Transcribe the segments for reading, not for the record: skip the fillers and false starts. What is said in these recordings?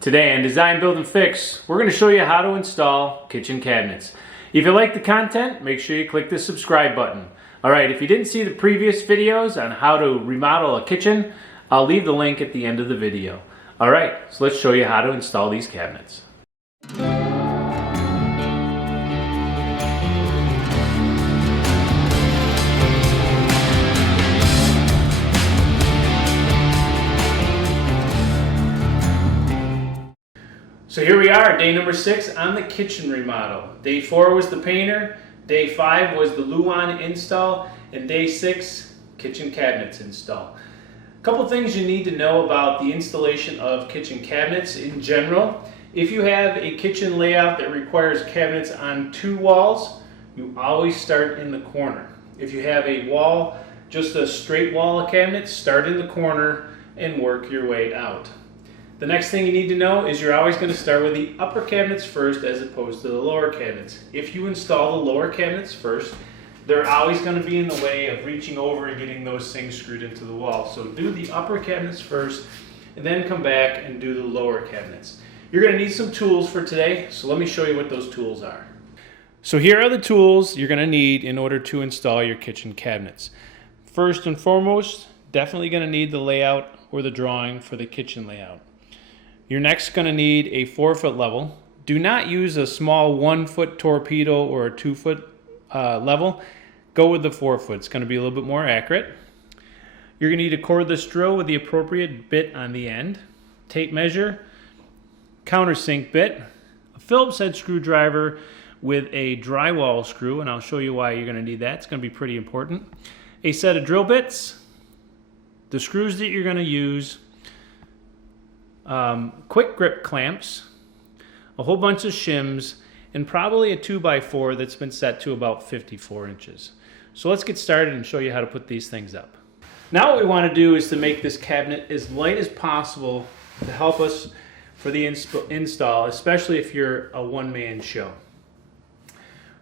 Today on Design, Build, and Fix, we're going to show you how to install kitchen cabinets. If you like the content, make sure you click the subscribe button. Alright, if you didn't see the previous videos on how to remodel a kitchen, I'll leave the link at the end of the video. Alright, so let's show you how to install these cabinets. So here we are, day number 6 on the kitchen remodel. Day 4 was the painter, day 5 was the luan install, and day 6, kitchen cabinets install. A couple things you need to know about the installation of kitchen cabinets in general. If you have a kitchen layout that requires cabinets on 2 walls, you always start in the corner. If you have a wall, just a straight wall of cabinets, start in the corner and work your way out. The next thing you need to know is you're always going to start with the upper cabinets first as opposed to the lower cabinets. If you install the lower cabinets first, they're always going to be in the way of reaching over and getting those things screwed into the wall. So do the upper cabinets first and then come back and do the lower cabinets. You're going to need some tools for today, so let me show you what those tools are. So here are the tools you're going to need in order to install your kitchen cabinets. First and foremost, definitely going to need the layout or the drawing for the kitchen layout. You're next going to need a 4-foot level. Do not use a small 1-foot torpedo or a 2-foot level. Go with the 4-foot. It's going to be a little bit more accurate. You're going to need a cordless drill with the appropriate bit on the end, tape measure, countersink bit, a Phillips head screwdriver with a drywall screw, and I'll show you why you're going to need that. It's going to be pretty important. A set of drill bits, the screws that you're going to use, quick grip clamps, a whole bunch of shims, and probably a 2x4 that's been set to about 54 inches. So let's get started and show you how to put these things up. Now what we want to do is to make this cabinet as light as possible to help us for the install, especially if you're a one-man show.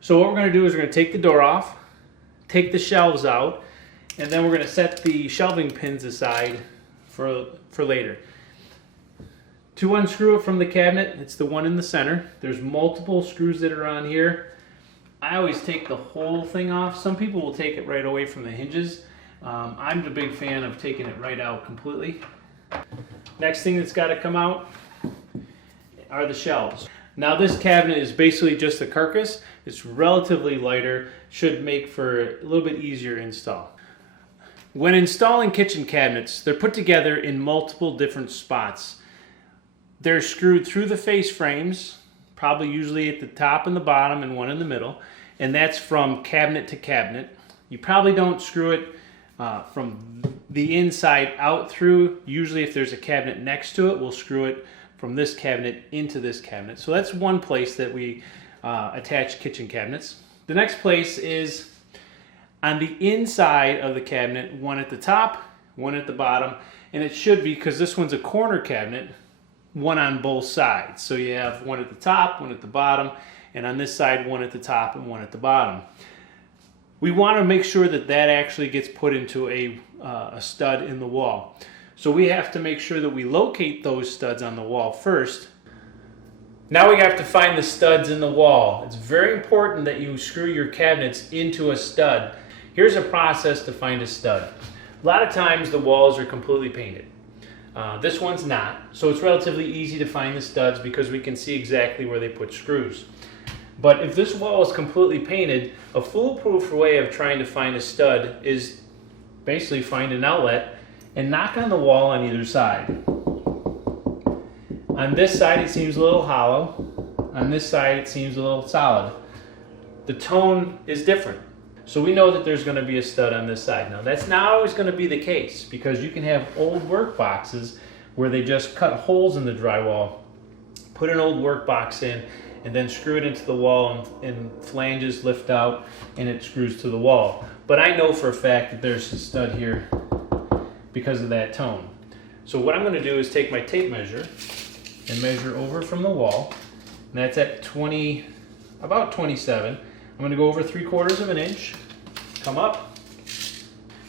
So what we're going to do is we're going to take the door off, take the shelves out, and then we're going to set the shelving pins aside for later. To unscrew it from the cabinet, it's the one in the center. There's multiple screws that are on here. I always take the whole thing off. Some people will take it right away from the hinges. I'm a big fan of taking it right out completely. Next thing that's got to come out are the shelves. Now this cabinet is basically just a carcass. It's relatively lighter, should make for a little bit easier install. When installing kitchen cabinets, they're put together in multiple different spots. They're screwed through the face frames, probably usually at the top and the bottom and one in the middle, and that's from cabinet to cabinet. You probably don't screw it from the inside out through. Usually if there's a cabinet next to it, we'll screw it from this cabinet into this cabinet. So that's one place that we attach kitchen cabinets. The next place is on the inside of the cabinet, one at the top, one at the bottom, and it should be, because this one's a corner cabinet, one on both sides. So you have one at the top, one at the bottom, and on this side, one at the top and one at the bottom. We want to make sure that that actually gets put into a stud in the wall. So we have to make sure that we locate those studs on the wall first. Now we have to find the studs in the wall. It's very important that you screw your cabinets into a stud. Here's a process to find a stud. A lot of times the walls are completely painted. This one's not, so it's relatively easy to find the studs because we can see exactly where they put screws. But if this wall is completely painted, a foolproof way of trying to find a stud is basically find an outlet and knock on the wall on either side. On this side it seems a little hollow, on this side it seems a little solid. The tone is different. So we know that there's going to be a stud on this side. Now that's not always going to be the case, because you can have old work boxes where they just cut holes in the drywall, put an old work box in, and then screw it into the wall, and flanges lift out and it screws to the wall. But I know for a fact that there's a stud here because of that tone. So what I'm going to do is take my tape measure and measure over from the wall, and that's at about 27. I'm going to go over 3/4 of an inch, come up.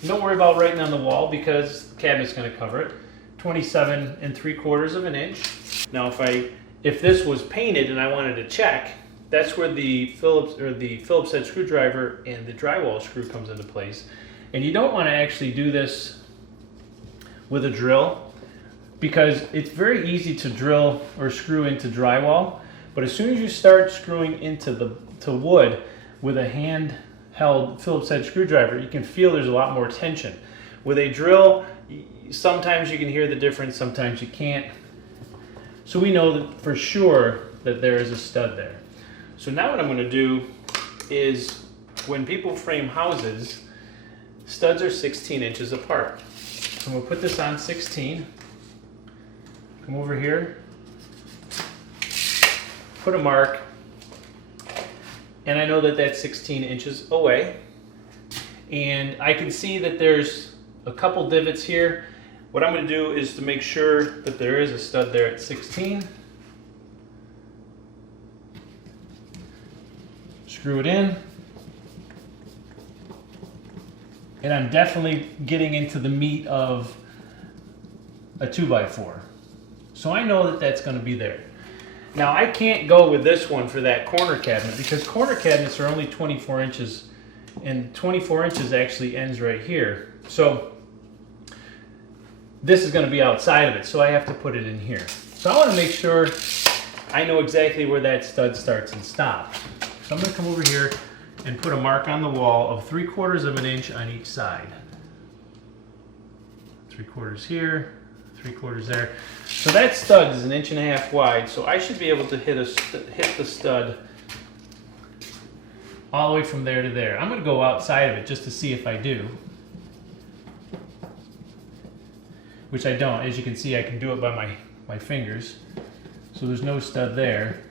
Don't worry about writing on the wall because the cabinet's going to cover it. 27 3/4 of an inch. Now if this was painted and I wanted to check, that's where the Phillips head screwdriver and the drywall screw comes into place. And you don't want to actually do this with a drill, because it's very easy to drill or screw into drywall, but as soon as you start screwing into wood with a hand-held Phillips head screwdriver, you can feel there's a lot more tension. With a drill, sometimes you can hear the difference, sometimes you can't. So we know that for sure that there is a stud there. So now what I'm going to do is, when people frame houses, studs are 16 inches apart. So I'm going to put this on 16. Come over here, put a mark, and I know that that's 16 inches away. And I can see that there's a couple divots here. What I'm going to do is to make sure that there is a stud there at 16. Screw it in. And I'm definitely getting into the meat of a 2x4. So I know that that's going to be there. Now I can't go with this one for that corner cabinet, because corner cabinets are only 24 inches, and 24 inches actually ends right here. So this is going to be outside of it, so I have to put it in here. So I want to make sure I know exactly where that stud starts and stops. So I'm going to come over here and put a mark on the wall of 3/4 of an inch on each side. 3/4 here, 3/4 there. So that stud is 1.5 inches wide, so I should be able to hit the stud all the way from there to there. I'm going to go outside of it just to see if I do. Which I don't. As you can see, I can do it by my fingers. So there's no stud there.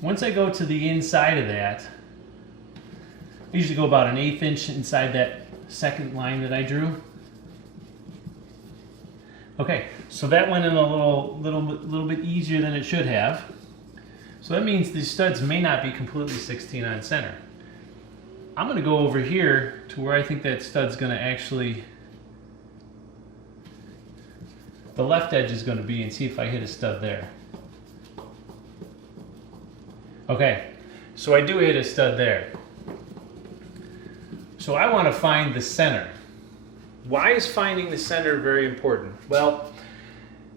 Once I go to the inside of that, I usually go about 1/8 inch inside that second line that I drew. Okay, so that went in a little bit easier than it should have. So that means these studs may not be completely 16 on center. I'm going to go over here to where I think that stud's going to actually, the left edge is going to be, and see if I hit a stud there. Okay, so I do hit a stud there. So I want to find the center. Why is finding the center very important? Well,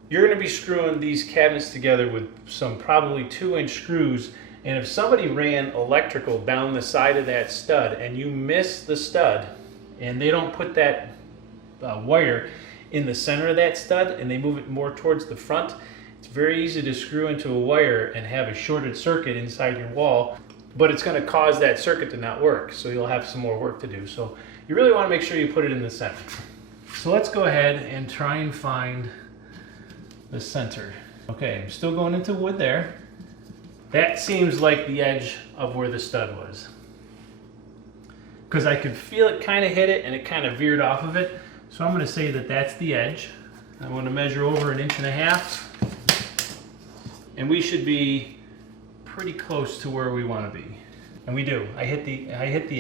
you're going to be screwing these cabinets together with some probably 2-inch screws, and if somebody ran electrical down the side of that stud and you miss the stud and they don't put that wire in the center of that stud and they move it more towards the front, it's very easy to screw into a wire and have a shorted circuit inside your wall, but it's going to cause that circuit to not work, so you'll have some more work to do. So you really want to make sure you put it in the center. So let's go ahead and try and find the center. Okay, I'm still going into wood there. That seems like the edge of where the stud was, because I could feel it kind of hit it and it kind of veered off of it. So I'm going to say that that's the edge. I'm going to measure over 1.5 inches, and we should be pretty close to where we want to be. And we do. I hit the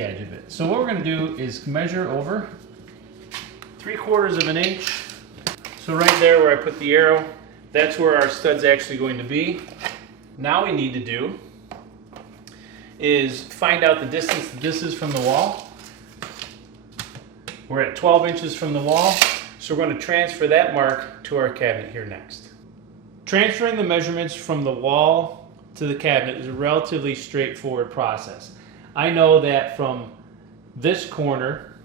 edge of it. So what we're going to do is measure over 3/4 of an inch. So right there where I put the arrow, that's where our stud's actually going to be. Now we need to do is find out the distance that this is from the wall. We're at 12 inches from the wall, so we're going to transfer that mark to our cabinet here next. Transferring the measurements from the wall to the cabinet is a relatively straightforward process. I know that from this corner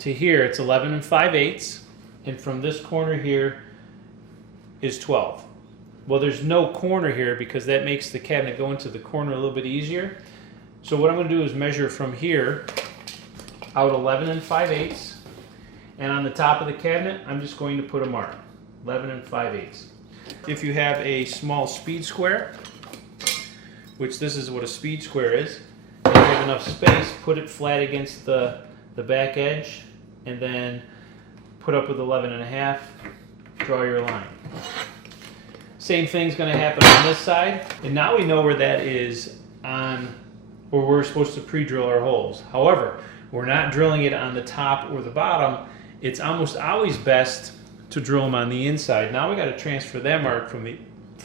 to here it's 11 5/8, and from this corner here is 12. Well, there's no corner here because that makes the cabinet go into the corner a little bit easier. So what I'm going to do is measure from here out 11 5/8, and on the top of the cabinet I'm just going to put a mark, 11 5/8. If you have a small speed square, which this is what a speed square is, if you have enough space, put it flat against the back edge, and then put up with 11 1/2, draw your line. Same thing's going to happen on this side, and now we know where that is on where we're supposed to pre-drill our holes. However, we're not drilling it on the top or the bottom. It's almost always best to drill them on the inside. Now we got to transfer that mark from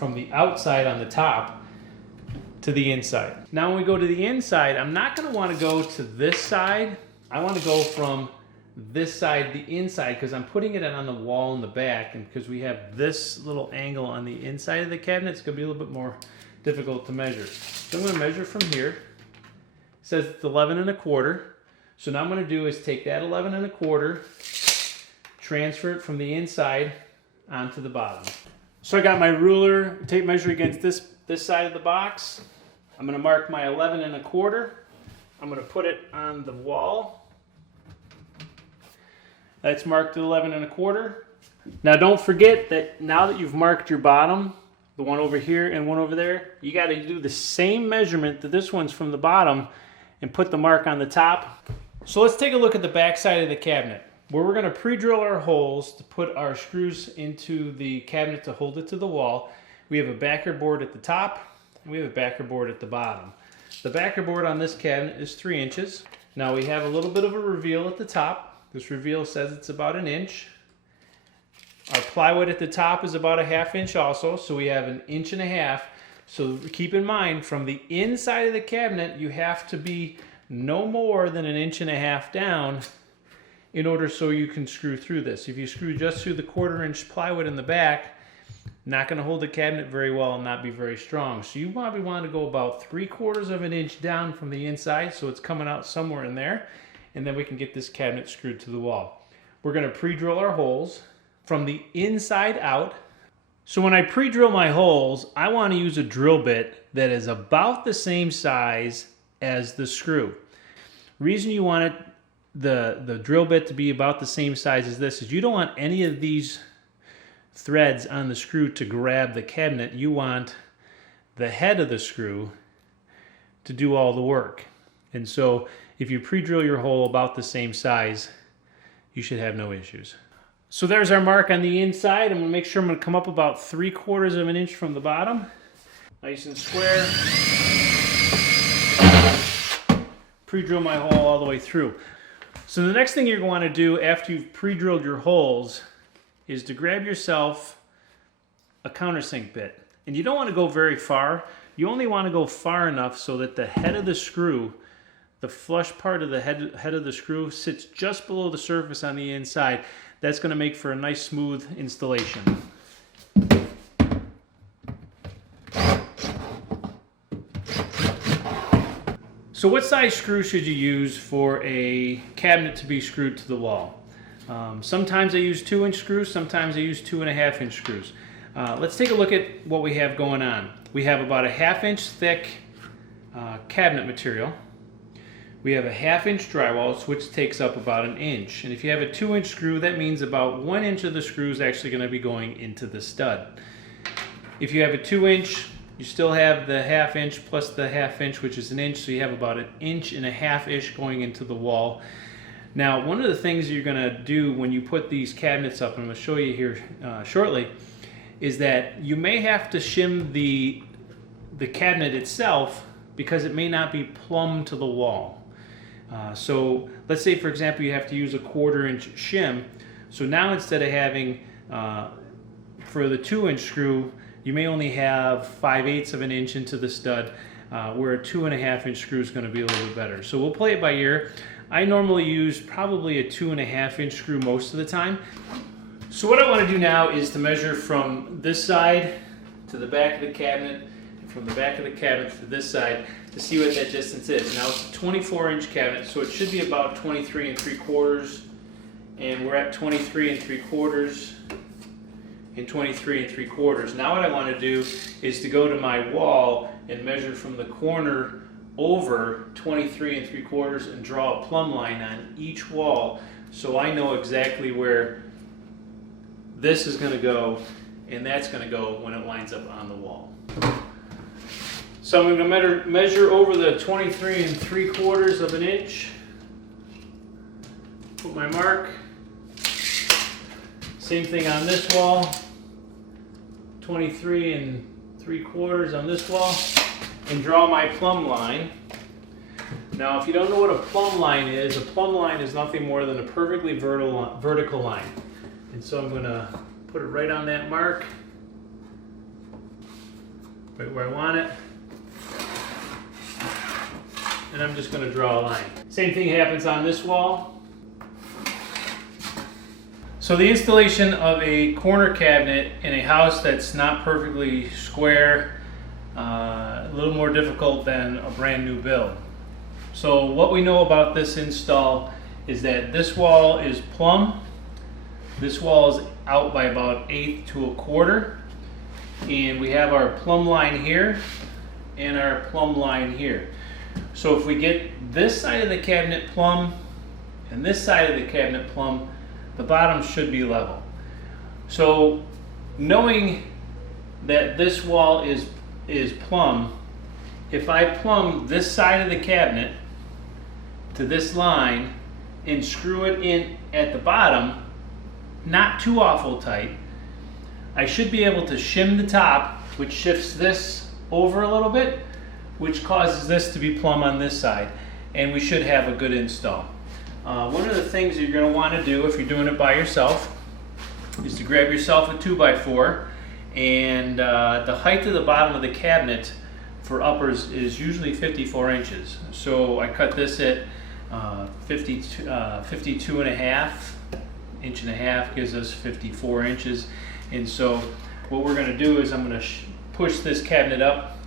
from the outside on the top to the inside. Now when we go to the inside, I'm not going to want to go to this side. I want to go from this side, the inside, because I'm putting it on the wall in the back, and because we have this little angle on the inside of the cabinet, it's going to be a little bit more difficult to measure. So I'm going to measure from here. It says it's 11 1/4. So now I'm going to do is take that 11 1/4, transfer it from the inside onto the bottom. So I got my ruler, tape measure against this side of the box. I'm going to mark my 11 1/4. I'm going to put it on the wall. That's marked at 11 1/4. Now don't forget that now that you've marked your bottom, the one over here and one over there, you got to do the same measurement that this one's from the bottom and put the mark on the top. So let's take a look at the back side of the cabinet, where we're going to pre-drill our holes to put our screws into the cabinet to hold it to the wall. We have a backer board at the top, and we have a backer board at the bottom. The backer board on this cabinet is 3 inches. Now we have a little bit of a reveal at the top. This reveal says it's about 1 inch. Our plywood at the top is about 1/2 inch also, so we have 1.5 inches. So keep in mind, from the inside of the cabinet, you have to be no more than 1.5 inches down in order so you can screw through this. If you screw just through the 1/4 inch plywood in the back, not going to hold the cabinet very well and not be very strong. So you probably want to go about 3/4 of an inch down from the inside, so it's coming out somewhere in there, and then we can get this cabinet screwed to the wall. We're going to pre-drill our holes from the inside out. So when I pre-drill my holes, I want to use a drill bit that is about the same size as the screw. Reason you want it, the drill bit to be about the same size as this is you don't want any of these threads on the screw to grab the cabinet. You want the head of the screw to do all the work. And so if you pre-drill your hole about the same size, you should have no issues. So there's our mark on the inside. I'm going to make sure I'm going to come up about 3/4 of an inch from the bottom. Nice and square. Pre-drill my hole all the way through. So the next thing you're going to want to do after you've pre-drilled your holes is to grab yourself a countersink bit. And you don't want to go very far. You only want to go far enough so that the head of the screw, the flush part of the head of the screw, sits just below the surface on the inside. That's going to make for a nice smooth installation. So what size screw should you use for a cabinet to be screwed to the wall? Sometimes I use 2-inch screws, sometimes I use 2.5 inch screws. Let's take a look at what we have going on. We have about 1/2 inch thick cabinet material. We have 1/2 inch drywall, which takes up about 1 inch. And if you have a 2-inch screw, that means about 1 inch of the screw is actually going to be going into the stud. If you have a 2-inch, you still have the 1/2 inch plus the 1/2 inch, which is 1 inch, so you have about 1.5 inches going into the wall. Now, one of the things you're going to do when you put these cabinets up, and I'm going to show you here shortly, is that you may have to shim the cabinet itself because it may not be plumb to the wall. So let's say, for example, you have to use a 1/4 inch shim. So now instead of having, for the 2-inch screw, you may only have 5/8 of an inch into the stud, where a 2.5 inch screw is going to be a little bit better. So we'll play it by ear. I normally use probably a 2.5 inch screw most of the time. So what I want to do now is to measure from this side to the back of the cabinet, and from the back of the cabinet to this side, to see what that distance is. Now it's a 24-inch cabinet, so it should be about 23 3/4, and we're at 23 3/4 and 23 3/4. Now what I want to do is to go to my wall and measure from the corner over 23 3/4 and draw a plumb line on each wall, so I know exactly where this is going to go and that's going to go when it lines up on the wall. So I'm going to measure over the 23 3/4 of an inch. Put my mark. Same thing on this wall. 23 3/4 on this wall. And draw my plumb line. Now, if you don't know what a plumb line is nothing more than a perfectly vertical line. And so I'm going to put it right on that mark. right where I want it. And I'm just going to draw a line. Same thing happens on this wall. So the installation of a corner cabinet in a house that's not perfectly square, a little more difficult than a brand new build. So what we know about this install is that this wall is plumb. This wall is out by about 1/8 to 1/4. And we have our plumb line here and our plumb line here. So if we get this side of the cabinet plumb and this side of the cabinet plumb, the bottom should be level. So knowing that this wall is plumb, if I plumb this side of the cabinet to this line and screw it in at the bottom, not too awful tight, I should be able to shim the top, which shifts this over a little bit, which causes this to be plumb on this side, and we should have a good install. One of the things you're going to want to do if you're doing it by yourself is to grab yourself a 2x4, and the height of the bottom of the cabinet for uppers is usually 54 inches. So I cut this at 52 and a half, inch and a half gives us 54 inches. And so what we're going to do is I'm going to push this cabinet up,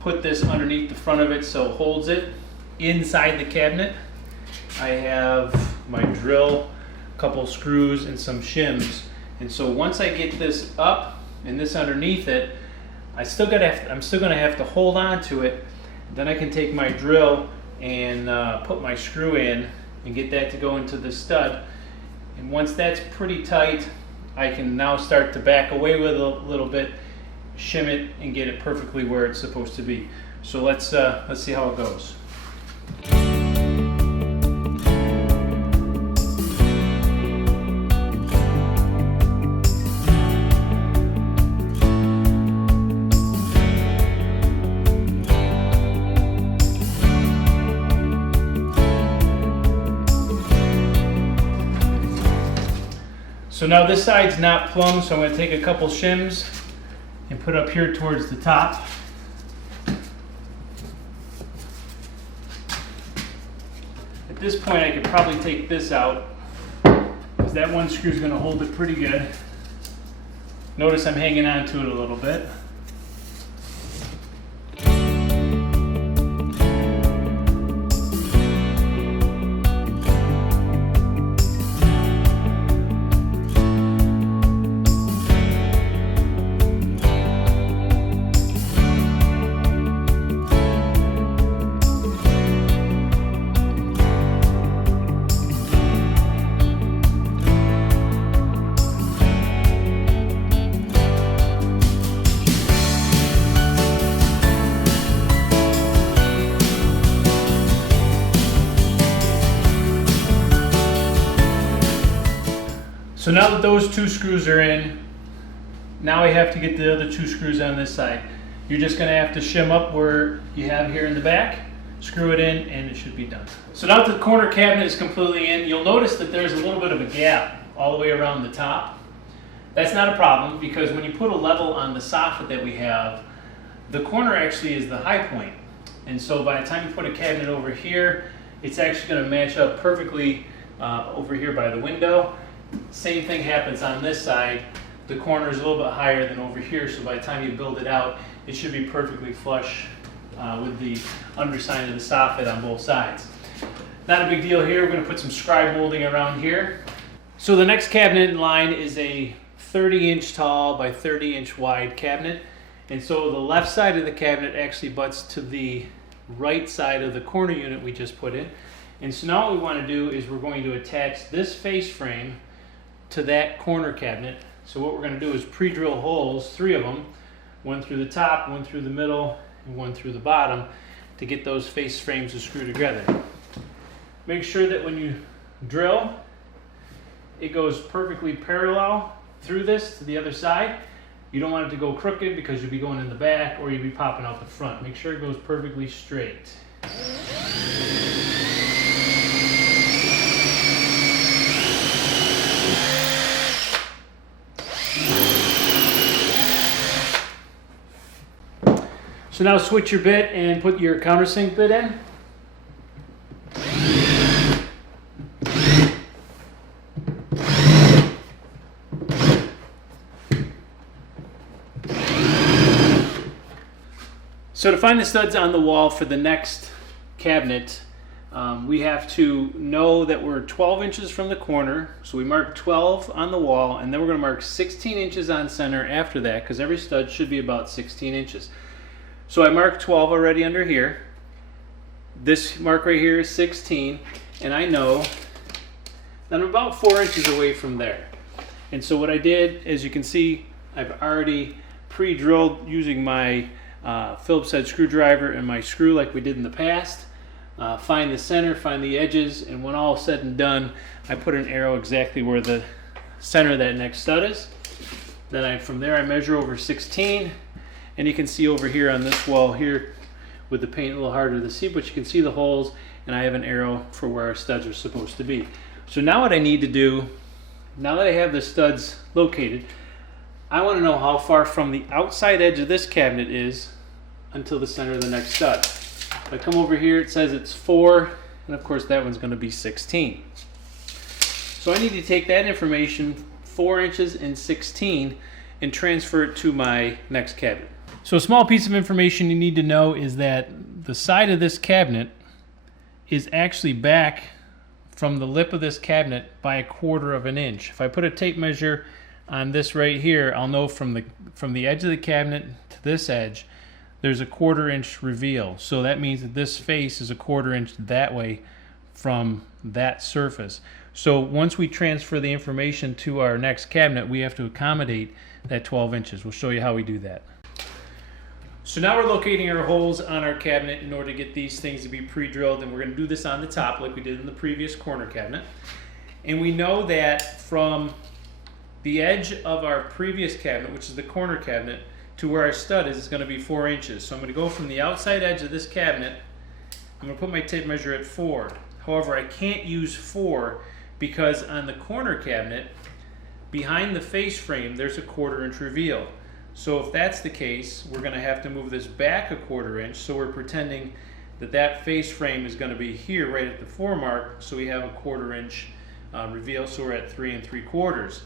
put this underneath the front of it so it holds it inside the cabinet. I have my drill, a couple screws, and some shims. And so once I get this up and this underneath it, I'm still going to have to hold on to it. Then I can take my drill and put my screw in and get that to go into the stud. And once that's pretty tight, I can now start to back away with it a little bit, shim it, and get it perfectly where it's supposed to be. So let's see how it goes. So now this side's not plumb, so I'm going to take a couple shims and put up here towards the top. At this point I could probably take this out, because that one screw is going to hold it pretty good. Notice I'm hanging on to it a little bit. So now that those two screws are in, now we have to get the other two screws on this side. You're just going to have to shim up where you have here in the back, screw it in, and it should be done. So now that the corner cabinet is completely in, you'll notice that there's a little bit of a gap all the way around the top. That's not a problem, because when you put a level on the soffit that we have, the corner actually is the high point. And so by the time you put a cabinet over here, it's actually going to match up perfectly over here by the window. Same thing happens on this side. The corner is a little bit higher than over here, so by the time you build it out, it should be perfectly flush with the underside of the soffit on both sides. Not a big deal here. We're going to put some scribe molding around here. So the next cabinet in line is a 30-inch tall by 30-inch wide cabinet. And so the left side of the cabinet actually butts to the right side of the corner unit we just put in. And so now what we want to do is we're going to attach this face frame to that corner cabinet. So what we're going to do is pre-drill holes, 3 of them, one through the top, one through the middle, and one through the bottom, to get those face frames to screw together. Make sure that when you drill, it goes perfectly parallel through this to the other side. You don't want it to go crooked, because you'll be going in the back or you'll be popping out the front. Make sure it goes perfectly straight. So now switch your bit and put your countersink bit in. So to find the studs on the wall for the next cabinet, we have to know that we're 12 inches from the corner. So we mark 12 on the wall, and then we're going to mark 16 inches on center after that, because every stud should be about 16 inches. So I marked 12 already under here. This mark right here is 16, and I know that I'm about 4 inches away from there. And so what I did, as you can see, I've already pre-drilled using my Phillips head screwdriver and my screw like we did in the past. Find the center, find the edges, and when all is said and done, I put an arrow exactly where the center of that next stud is. Then from there I measure over 16, and you can see over here on this wall here with the paint a little harder to see, but you can see the holes, and I have an arrow for where our studs are supposed to be. So now what I need to do, now that I have the studs located, I want to know how far from the outside edge of this cabinet is until the center of the next stud. If I come over here, it says it's 4, and of course that one's going to be 16. So I need to take that information, 4 inches and 16, and transfer it to my next cabinet. So a small piece of information you need to know is that the side of this cabinet is actually back from the lip of this cabinet by 1/4 of an inch. If I put a tape measure on this right here, I'll know from the edge of the cabinet to this edge, there's a 1/4 inch reveal. So that means that this face is a 1/4 inch that way from that surface. So once we transfer the information to our next cabinet, we have to accommodate that 12 inches. We'll show you how we do that. So now we're locating our holes on our cabinet in order to get these things to be pre-drilled, and we're going to do this on the top like we did in the previous corner cabinet. And we know that from the edge of our previous cabinet, which is the corner cabinet, to where our stud is going to be 4 inches. So I'm going to go from the outside edge of this cabinet, I'm going to put my tape measure at 4. However, I can't use 4 because on the corner cabinet, behind the face frame, there's a 1/4 inch reveal. So if that's the case, we're going to have to move this back a 1/4 inch. So we're pretending that that face frame is going to be here right at the 4 mark. So we have a 1/4 inch reveal. So we're at 3 3/4.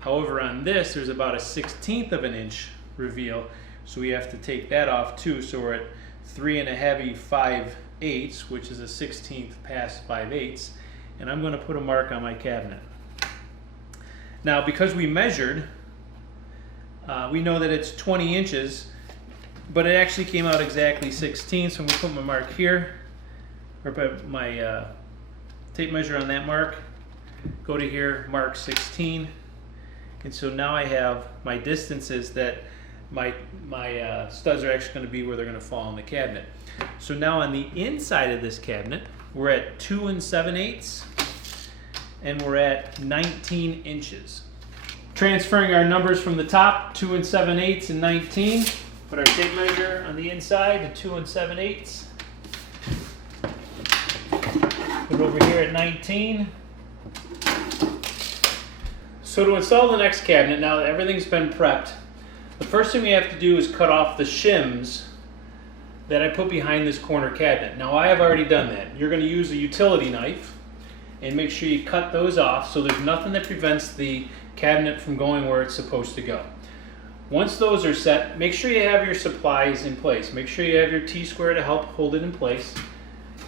However, on this, there's about a 1/16 of an inch reveal. So we have to take that off too. So we're at 3 1/2 5/8, which is a 1/16 past 5/8. And I'm going to put a mark on my cabinet. Now, because we measured, we know that it's 20 inches, but it actually came out exactly 16. So I'm going to put my mark here, or put my tape measure on that mark, go to here, mark 16. And so now I have my distances that my studs are actually going to be where they're going to fall in the cabinet. So now on the inside of this cabinet, we're at 2 7/8, and we're at 19 inches. Transferring our numbers from the top, 2 7/8 and 19. Put our tape measure on the inside to 2 7/8. Put it over here at 19. So to install the next cabinet, now that everything's been prepped, the first thing we have to do is cut off the shims that I put behind this corner cabinet. Now I have already done that. You're going to use a utility knife and make sure you cut those off so there's nothing that prevents the cabinet from going where it's supposed to go. Once those are set, make sure you have your supplies in place. Make sure you have your T-square to help hold it in place.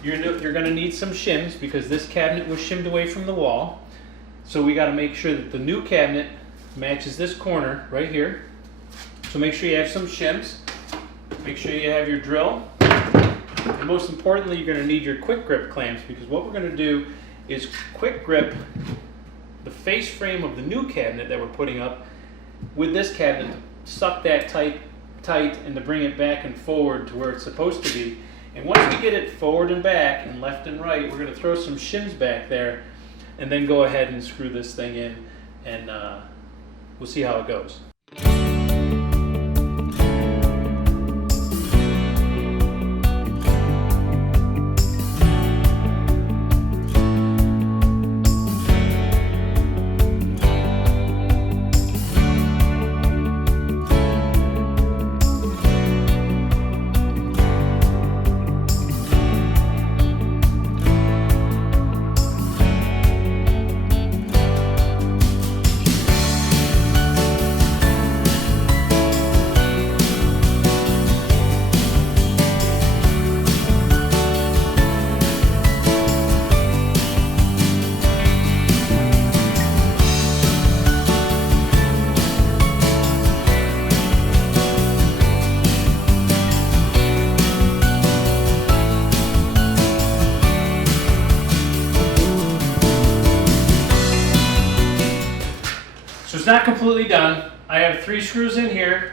You're going to need some shims because this cabinet was shimmed away from the wall. So we got to make sure that the new cabinet matches this corner right here. So make sure you have some shims. Make sure you have your drill. And most importantly, you're going to need your quick grip clamps, because what we're going to do is quick grip the face frame of the new cabinet that we're putting up with this cabinet, suck that tight and to bring it back and forward to where it's supposed to be. And once we get it forward and back and left and right, we're going to throw some shims back there and then go ahead and screw this thing in, and we'll see how it goes. completely done. I have 3 screws in here.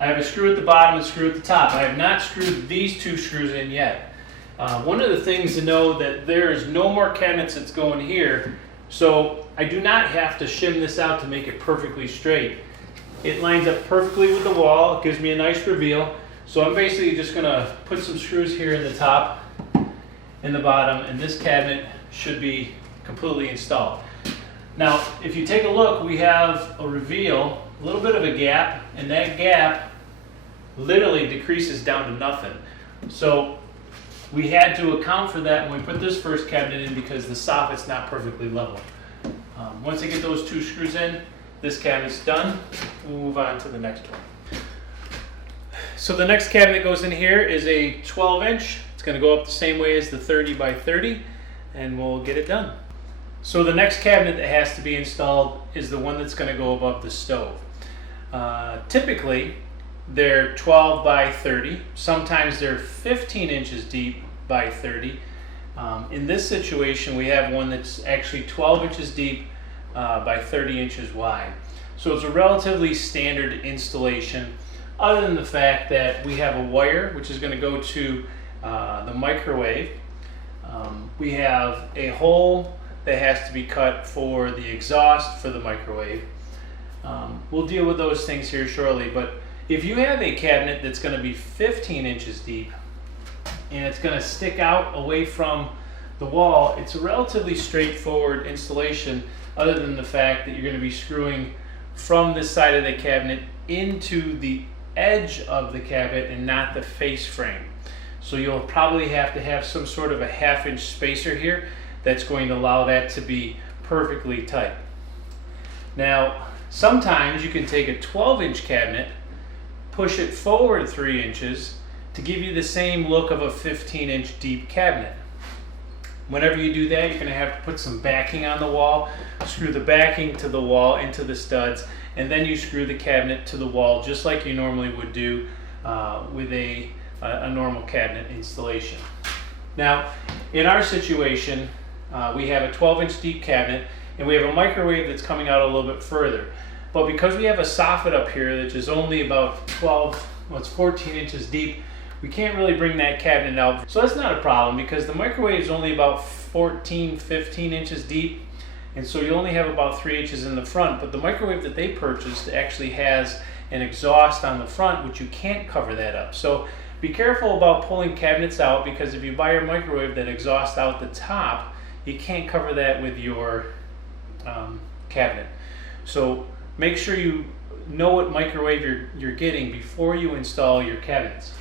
I have a screw at the bottom and a screw at the top. I have not screwed these 2 screws in yet. One of the things to know that there is no more cabinets that's going here, so I do not have to shim this out to make it perfectly straight. It lines up perfectly with the wall. It gives me a nice reveal. So I'm basically just going to put some screws here in the top and the bottom, and this cabinet should be completely installed. Now, if you take a look, we have a reveal, a little bit of a gap, and that gap literally decreases down to nothing. So we had to account for that when we put this first cabinet in because the soffit's not perfectly level. Once I get those 2 screws in, this cabinet's done. We'll move on to the next one. So the next cabinet goes in here is a 12-inch. It's going to go up the same way as the 30 by 30, and we'll get it done. So the next cabinet that has to be installed is the one that's going to go above the stove. Typically, they're 12 by 30. Sometimes they're 15 inches deep by 30. In this situation, we have one that's actually 12 inches deep by 30 inches wide. So it's a relatively standard installation, other than the fact that we have a wire which is going to go to the microwave. We have a hole that has to be cut for the exhaust for the microwave. We'll deal with those things here shortly, but if you have a cabinet that's going to be 15 inches deep and it's going to stick out away from the wall, it's a relatively straightforward installation, other than the fact that you're going to be screwing from this side of the cabinet into the edge of the cabinet and not the face frame. So you'll probably have to have some sort of a 1/2 inch spacer here that's going to allow that to be perfectly tight. Now, sometimes you can take a 12-inch cabinet, push it forward 3 inches to give you the same look of a 15-inch deep cabinet. Whenever you do that, you're going to have to put some backing on the wall, screw the backing to the wall into the studs, and then you screw the cabinet to the wall just like you normally would do with a normal cabinet installation. Now, in our situation, we have a 12-inch deep cabinet, and we have a microwave that's coming out a little bit further. But because we have a soffit up here that is only about 14 inches deep, we can't really bring that cabinet out. So that's not a problem because the microwave is only about 15 inches deep, and so you only have about 3 inches in the front. But the microwave that they purchased actually has an exhaust on the front, which you can't cover that up. So be careful about pulling cabinets out, because if you buy a microwave that exhausts out the top, you can't cover that with your cabinet. So make sure you know what microwave you're getting before you install your cabinets.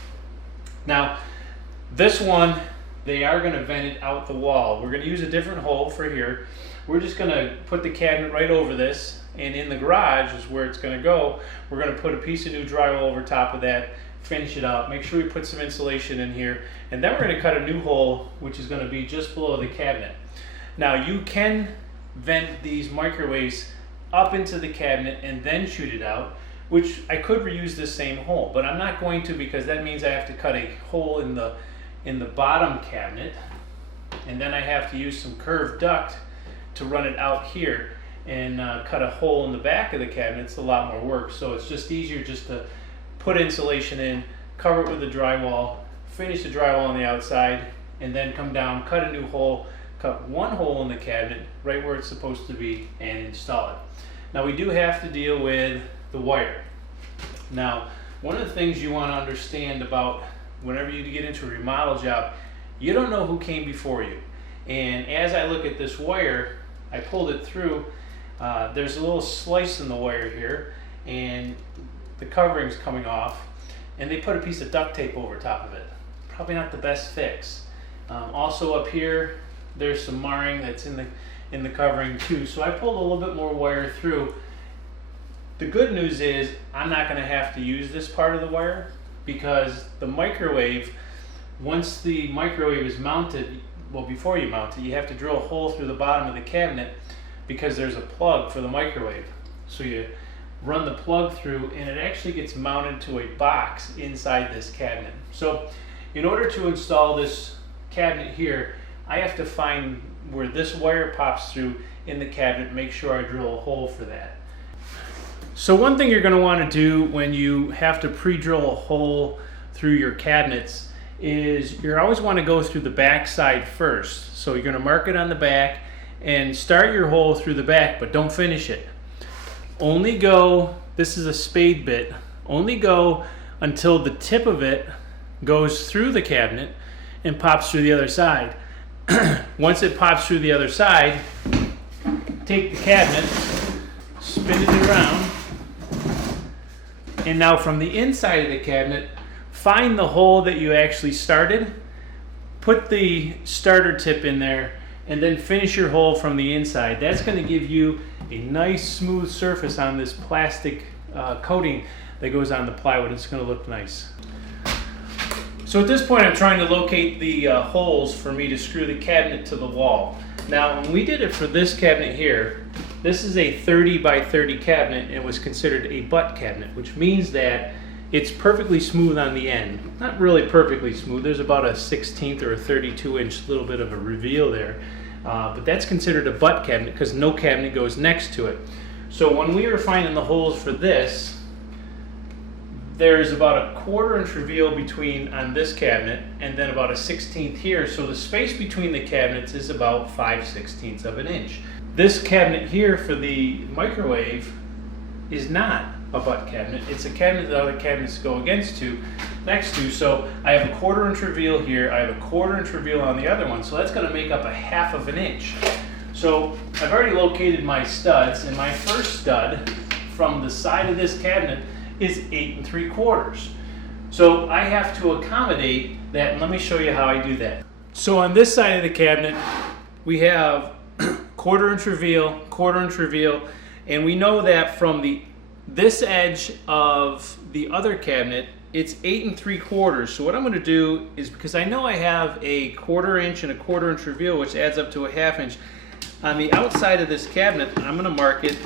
Now, this one, they are going to vent it out the wall. We're going to use a different hole for here. We're just going to put the cabinet right over this, and in the garage is where it's going to go. We're going to put a piece of new drywall over top of that, finish it out, make sure we put some insulation in here, and then we're going to cut a new hole which is going to be just below the cabinet. Now, you can vent these microwaves up into the cabinet and then shoot it out, which I could reuse this same hole, but I'm not going to, because that means I have to cut a hole in the bottom cabinet, and then I have to use some curved duct to run it out here and cut a hole in the back of the cabinet. It's a lot more work, so it's just easier just to put insulation in, cover it with the drywall, finish the drywall on the outside, and then come down, cut a new hole, cut one hole in the cabinet right where it's supposed to be, and install it. Now, we do have to deal with the wire. Now, one of the things you want to understand about whenever you get into a remodel job, you don't know who came before you. And as I look at this wire, I pulled it through. There's a little slice in the wire here, and the covering's coming off, and they put a piece of duct tape over top of it. Probably not the best fix. Also up here, there's some marring that's in the covering too. So I pulled a little bit more wire through. The good news is I'm not going to have to use this part of the wire, because the microwave, once the microwave is mounted, well, before you mount it, you have to drill a hole through the bottom of the cabinet because there's a plug for the microwave. So you run the plug through, and it actually gets mounted to a box inside this cabinet. So in order to install this cabinet here, I have to find where this wire pops through in the cabinet, make sure I drill a hole for that. So one thing you're going to want to do when you have to pre-drill a hole through your cabinets is you always want to go through the back side first. So you're going to mark it on the back and start your hole through the back, but don't finish it. Only go, this is a spade bit, only go until the tip of it goes through the cabinet and pops through the other side. Once it pops through the other side, take the cabinet, spin it around, and now from the inside of the cabinet, find the hole that you actually started, put the starter tip in there, and then finish your hole from the inside. That's going to give you a nice smooth surface on this plastic coating that goes on the plywood. It's going to look nice. So at this point I'm trying to locate the holes for me to screw the cabinet to the wall. Now when we did it for this cabinet here, this is a 30 by 30 cabinet and it was considered a butt cabinet, which means that it's perfectly smooth on the end. Not really perfectly smooth, there's about a 16th or a 32 inch little bit of a reveal there. But that's considered a butt cabinet because no cabinet goes next to it. So when we were finding the holes for this, there's about a 1/4 inch reveal between on this cabinet and then about a 16th here. So the space between the cabinets is about 5/16 of an inch. This cabinet here for the microwave is not a butt cabinet. It's a cabinet that other cabinets go next to. So I have a 1/4 inch reveal here. I have a 1/4 inch reveal on the other one. So that's going to make up a 1/2 of an inch. So I've already located my studs, and my first stud from the side of this cabinet is 8 3/4. So I have to accommodate that, and let me show you how I do that. So on this side of the cabinet, we have 1/4 inch reveal, 1/4 inch reveal, and we know that from this edge of the other cabinet, it's 8 3/4. So what I'm going to do is, because I know I have a 1/4 inch and a 1/4 inch reveal, which adds up to a 1/2 inch, on the outside of this cabinet, I'm going to mark it,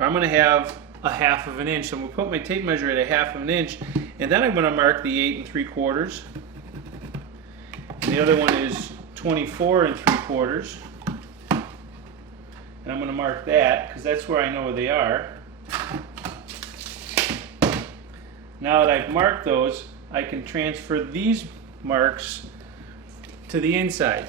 or I'm going to have a 1/2 of an inch. So I'm going to put my tape measure at a 1/2 of an inch, and then I'm going to mark the 8 3/4. And the other one is 24 3/4. And I'm going to mark that because that's where I know they are. Now that I've marked those, I can transfer these marks to the inside.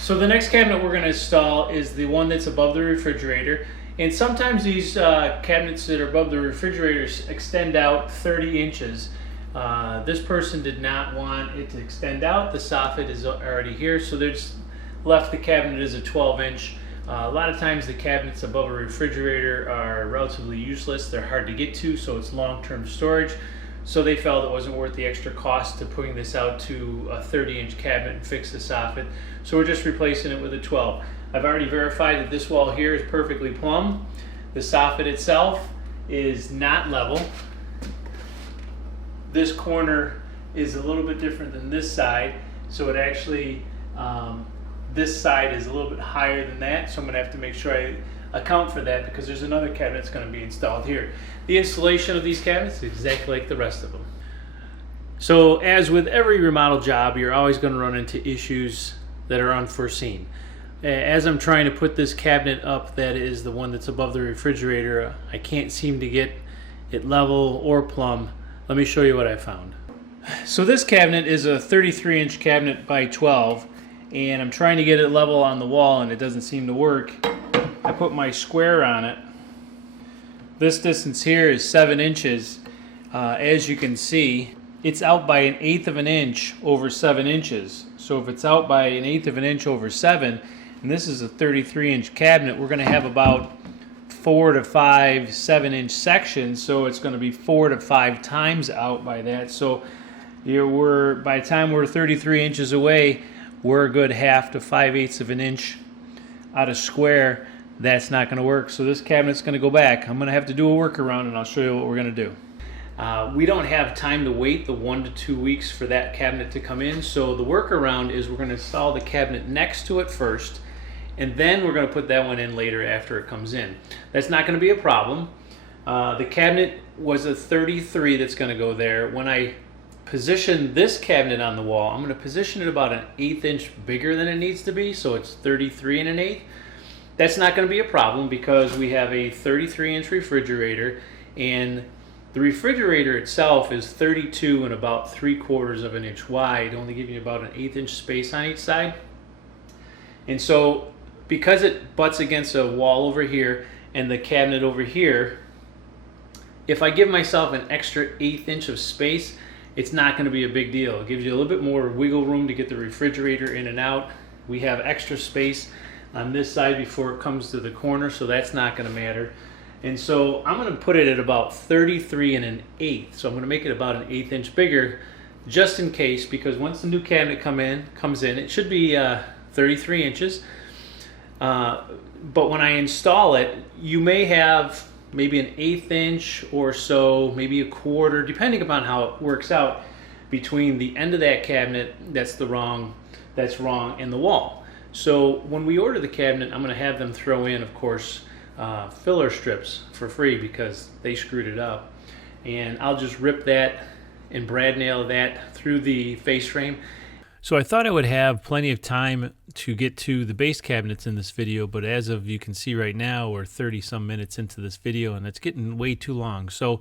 So the next cabinet we're going to install is the one that's above the refrigerator. And sometimes these cabinets that are above the refrigerators extend out 30 inches. This person did not want it to extend out. The soffit is already here, so they just left the cabinet as a 12 inch. A lot of times the cabinets above a refrigerator are relatively useless. They're hard to get to, so it's long-term storage. So they felt it wasn't worth the extra cost to putting this out to a 30-inch cabinet and fix the soffit. So we're just replacing it with a 12. I've already verified that this wall here is perfectly plumb. The soffit itself is not level. This corner is a little bit different than this side, so it actually, this side is a little bit higher than that, so I'm going to have to make sure I account for that because there's another cabinet that's going to be installed here. The installation of these cabinets is exactly like the rest of them. So as with every remodel job, you're always going to run into issues that are unforeseen. As I'm trying to put this cabinet up, that is the one that's above the refrigerator, I can't seem to get it level or plumb. Let me show you what I found. So this cabinet is a 33-inch cabinet by 12, and I'm trying to get it level on the wall and it doesn't seem to work. I put my square on it. This distance here is 7 inches. As you can see, it's out by 1/8 of an inch over 7 inches. So if it's out by 1/8 of an inch over 7, and this is a 33-inch cabinet, we're going to have about 4 to 5 7-inch sections, so it's going to be 4 to 5 times out by that. So by the time we're 33 inches away, we're a good 1/2 to 5/8 of an inch out of square. That's not going to work. So this cabinet's going to go back. I'm going to have to do a workaround, and I'll show you what we're going to do. We don't have time to wait the 1 to 2 weeks for that cabinet to come in. So the workaround is we're going to install the cabinet next to it first, and then we're going to put that one in later after it comes in. That's not going to be a problem. The cabinet was a 33 that's going to go there. When I position this cabinet on the wall, I'm going to position it about 1/8 inch bigger than it needs to be, so it's 33 1/8. That's not going to be a problem because we have a 33-inch refrigerator, and the refrigerator itself is 32 and about 3/4 of an inch wide, only giving you about 1/8 inch space on each side. And so because it butts against a wall over here and the cabinet over here, if I give myself an extra 1/8 inch of space, it's not going to be a big deal. It gives you a little bit more wiggle room to get the refrigerator in and out. We have extra space on this side before it comes to the corner, so that's not going to matter. And so I'm going to put it at about 33 1/8. So I'm going to make it about 1/8 inch bigger, just in case, because once the new cabinet comes in, it should be 33 inches. But when I install it, you may have maybe 1/8 inch or so, maybe 1/4, depending upon how it works out, between the end of that cabinet that's wrong and the wall. So when we order the cabinet, I'm going to have them throw in, of course, filler strips for free because they screwed it up. And I'll just rip that and brad nail that through the face frame. So I thought I would have plenty of time to get to the base cabinets in this video, but as of you can see right now, we're 30 some minutes into this video and it's getting way too long. So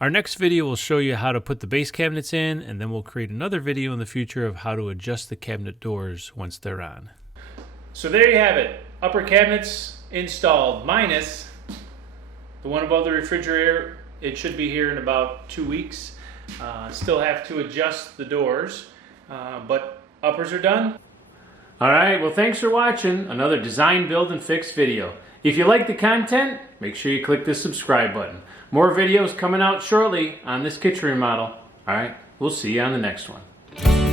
our next video will show you how to put the base cabinets in, and then we'll create another video in the future of how to adjust the cabinet doors once they're on. So there you have it. Upper cabinets installed, minus the one above the refrigerator. It should be here in about 2 weeks. Still have to adjust the doors, but uppers are done. All right, well, thanks for watching another design, build, and fix video. If you like the content, make sure you click the subscribe button. More videos coming out shortly on this kitchen remodel. All right, we'll see you on the next one.